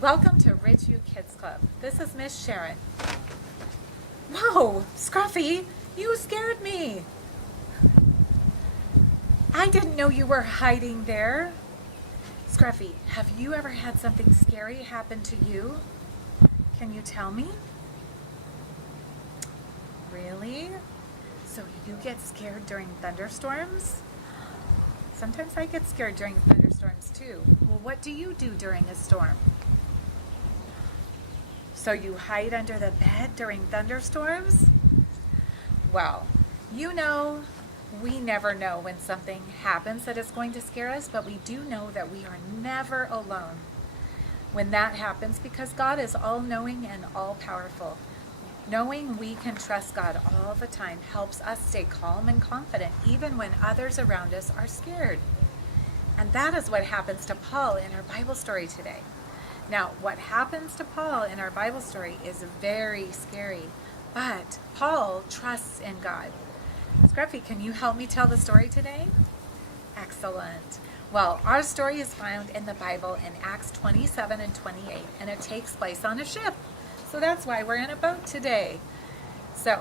Welcome to Ridgeview Kids Club. This is Miss Sharon. Whoa, Scruffy, you scared me. I didn't know you were hiding there. Scruffy, have you ever had something scary happen to you? Can you tell me? Really? So you get scared during thunderstorms? Sometimes I get scared during thunderstorms too. Well, what do you do during a storm? So you hide under the bed during thunderstorms? Well, we never know when something happens that is going to scare us, but we do know that we are never alone when that happens because God is all-knowing and all-powerful. Knowing we can trust God all the time helps us stay calm and confident even when others around us are scared. And that is what happens to Paul in our Bible story today. Now, what happens to Paul in our Bible story is very scary, but Paul trusts in God. Scruffy, can you help me tell the story today? Excellent. Well, our story is found in the Bible in Acts 27 and 28, and it takes place on a ship. So that's why we're in a boat today. So,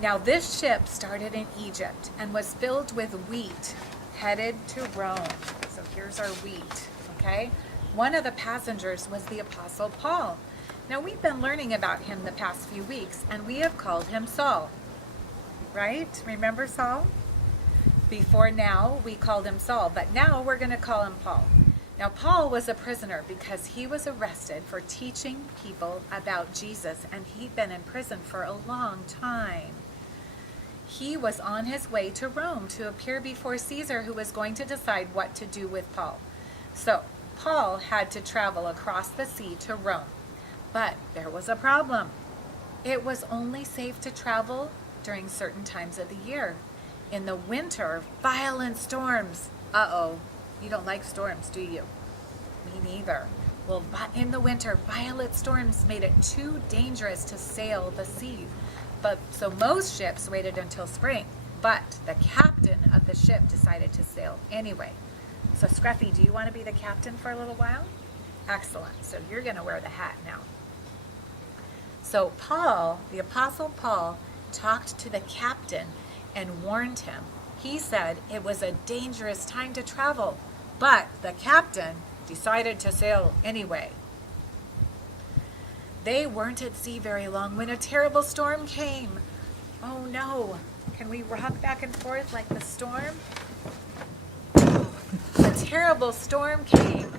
now this ship started in Egypt and was filled with wheat headed to Rome. So here's our wheat, okay? One of the passengers was the Apostle Paul. Now we've been learning about him the past few weeks, and we have called him Saul, right? Remember Saul? Before now, we called him Saul, but now we're going to call him Paul. Now Paul was a prisoner because he was arrested for teaching people about Jesus, and he'd been in prison for a long time. He was on his way to Rome to appear before Caesar, who was going to decide what to do with Paul. So Paul had to travel across the sea to Rome, but there was a problem. It was only safe to travel during certain times of the year. In the winter, violent storms. Uh-oh, you don't like storms, do you? Me neither. Well, in the winter, violent storms made it too dangerous to sail the sea. So most ships waited until spring, but the captain of the ship decided to sail anyway. So Scruffy, do you want to be the captain for a little while? Excellent. So you're going to wear the hat now. So Paul, the Apostle Paul, talked to the captain and warned him. He said it was a dangerous time to travel, but the captain decided to sail anyway. They weren't at sea very long when a terrible storm came. Oh no, can we rock back and forth like the storm? A terrible storm came.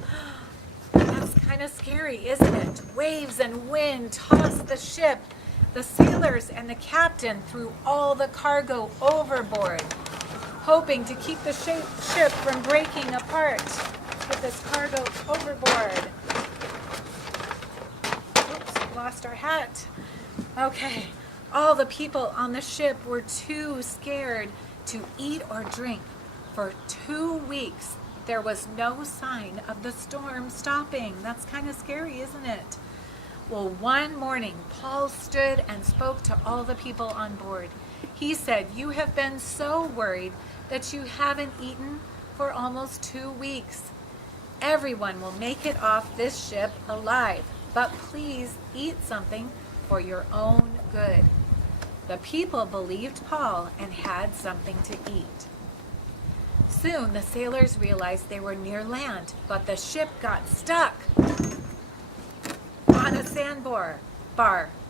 That's kind of scary, isn't it? Waves and wind tossed the ship. The sailors and the captain threw all the cargo overboard, hoping to keep the ship from breaking apart. Get this cargo overboard. Oops, lost our hat. Okay, all the people on the ship were too scared to eat or drink. For 2 weeks, there was no sign of the storm stopping. That's kind of scary, isn't it? Well, one morning, Paul stood and spoke to all the people on board. He said, "You have been so worried that you haven't eaten for almost 2 weeks. Everyone will make it off this ship alive, but please eat something for your own good." The people believed Paul and had something to eat. Soon the sailors realized they were near land, but the ship got stuck on a sandbar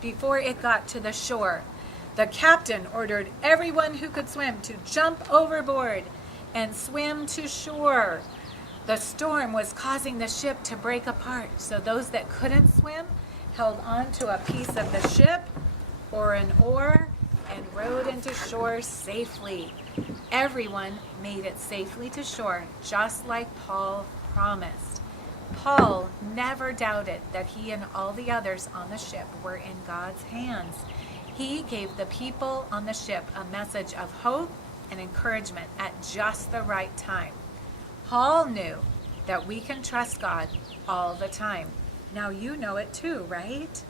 before it got to the shore. The captain ordered everyone who could swim to jump overboard and swim to shore. The storm was causing the ship to break apart, so those that couldn't swim held on to a piece of the ship or an oar and rowed into shore safely. Everyone made it safely to shore, just like Paul promised. Paul never doubted that he and all the others on the ship were in God's hands. He gave the people on the ship a message of hope and encouragement at just the right time. Paul knew that we can trust God all the time. Now you know it too, right?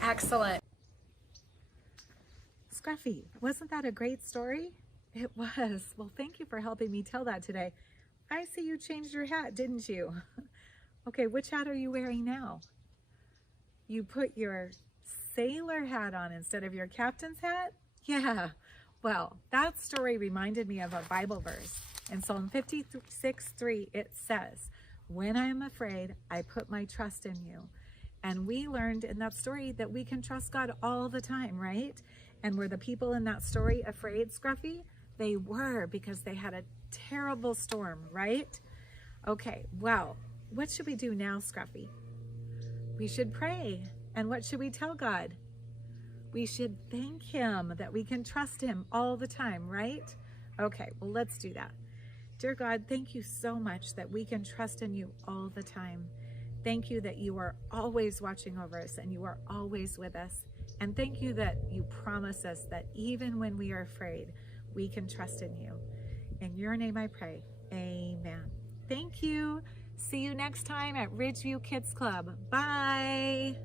Excellent. Scruffy, wasn't that a great story? It was. Well, thank you for helping me tell that today. I see you changed your hat, didn't you? Okay, which hat are you wearing now? You put your sailor hat on instead of your captain's hat? Yeah. Well, that story reminded me of a Bible verse. In Psalm 56:3, it says, "When I am afraid, I put my trust in you." And we learned in that story that we can trust God all the time, right? And were the people in that story afraid, Scruffy? They were, because they had a terrible storm, right? Okay, well, what should we do now, Scruffy? We should pray. And what should we tell God? We should thank him that we can trust him all the time, right? Okay, well, let's do that. Dear God, thank you so much that we can trust in you all the time. Thank you that you are always watching over us and you are always with us. And thank you that you promise us that even when we are afraid, we can trust in you. In your name I pray, amen. Thank you. See you next time at Ridgeview Kids Club. Bye.